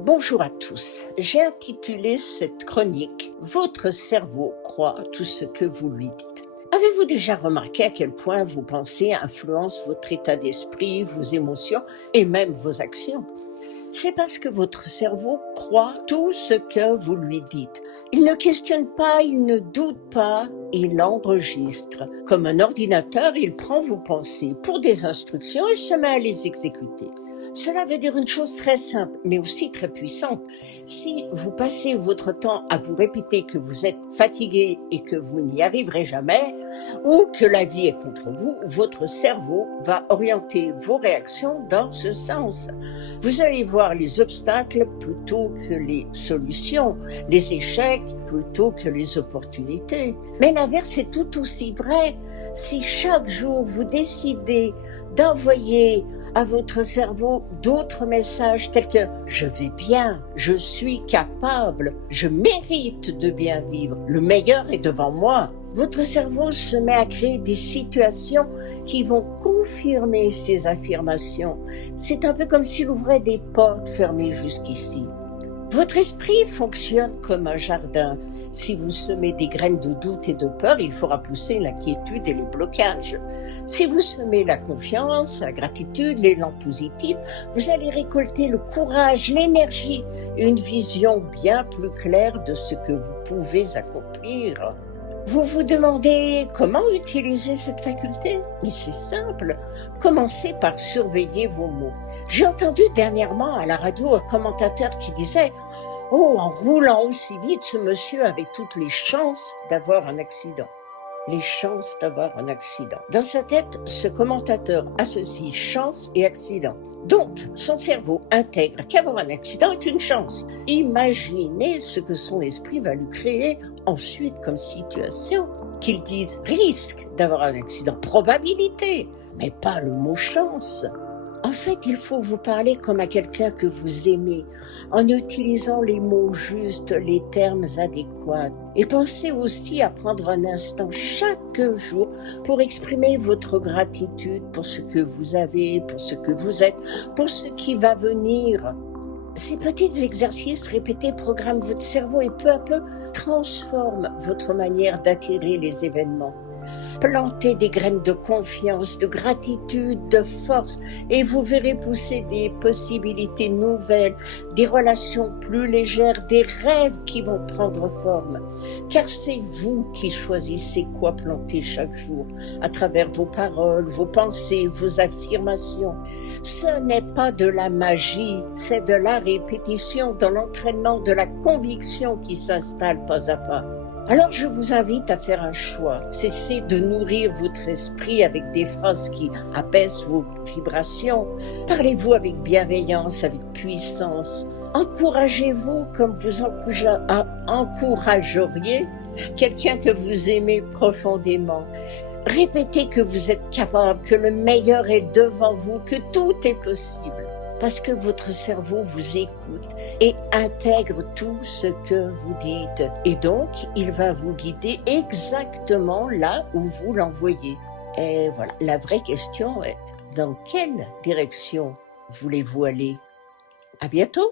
Bonjour à tous. J'ai intitulé cette chronique « Votre cerveau croit tout ce que vous lui dites ». Avez-vous déjà remarqué à quel point vos pensées influencent votre état d'esprit, vos émotions et même vos actions ? C'est parce que votre cerveau croit tout ce que vous lui dites. Il ne questionne pas, il ne doute pas, il enregistre. Comme un ordinateur, il prend vos pensées pour des instructions et se met à les exécuter. Cela veut dire une chose très simple, mais aussi très puissante. Si vous passez votre temps à vous répéter que vous êtes fatigué et que vous n'y arriverez jamais, ou que la vie est contre vous, votre cerveau va orienter vos réactions dans ce sens. Vous allez voir les obstacles plutôt que les solutions, les échecs plutôt que les opportunités. Mais l'inverse est tout aussi vrai. Si chaque jour vous décidez d'envoyer à votre cerveau d'autres messages tels que « je vais bien, je suis capable, je mérite de bien vivre, le meilleur est devant moi », votre cerveau se met à créer des situations qui vont confirmer ces affirmations. C'est un peu comme s'il ouvrait des portes fermées jusqu'ici. Votre esprit fonctionne comme un jardin. Si vous semez des graines de doute et de peur, il fera pousser l'inquiétude et les blocages. Si vous semez la confiance, la gratitude, l'élan positif, vous allez récolter le courage, l'énergie et une vision bien plus claire de ce que vous pouvez accomplir. Vous vous demandez comment utiliser cette faculté ? Mais c'est simple, commencez par surveiller vos mots. J'ai entendu dernièrement à la radio un commentateur qui disait « Oh, en roulant aussi vite, ce monsieur avait toutes les chances d'avoir un accident. » Les chances d'avoir un accident. Dans sa tête, ce commentateur associe chance et accident. Donc, son cerveau intègre qu'avoir un accident est une chance. Imaginez ce que son esprit va lui créer ensuite comme situation. Qu'il dise risque d'avoir un accident, probabilité, mais pas le mot chance. En fait, il faut vous parler comme à quelqu'un que vous aimez, en utilisant les mots justes, les termes adéquats. Et pensez aussi à prendre un instant chaque jour pour exprimer votre gratitude pour ce que vous avez, pour ce que vous êtes, pour ce qui va venir. Ces petits exercices répétés programment votre cerveau et peu à peu transforment votre manière d'attirer les événements. Plantez des graines de confiance, de gratitude, de force et vous verrez pousser des possibilités nouvelles, des relations plus légères, des rêves qui vont prendre forme. Car c'est vous qui choisissez quoi planter chaque jour à travers vos paroles, vos pensées, vos affirmations. Ce n'est pas de la magie, c'est de la répétition, de l'entraînement, de la conviction qui s'installe pas à pas. Alors je vous invite à faire un choix. Cessez de nourrir votre esprit avec des phrases qui apaisent vos vibrations. Parlez-vous avec bienveillance, avec puissance. Encouragez-vous comme vous encourageriez quelqu'un que vous aimez profondément. Répétez que vous êtes capable, que le meilleur est devant vous, que tout est possible. Parce que votre cerveau vous écoute et intègre tout ce que vous dites. Et donc, il va vous guider exactement là où vous l'envoyez. Et voilà, la vraie question est, dans quelle direction voulez-vous aller ? À bientôt !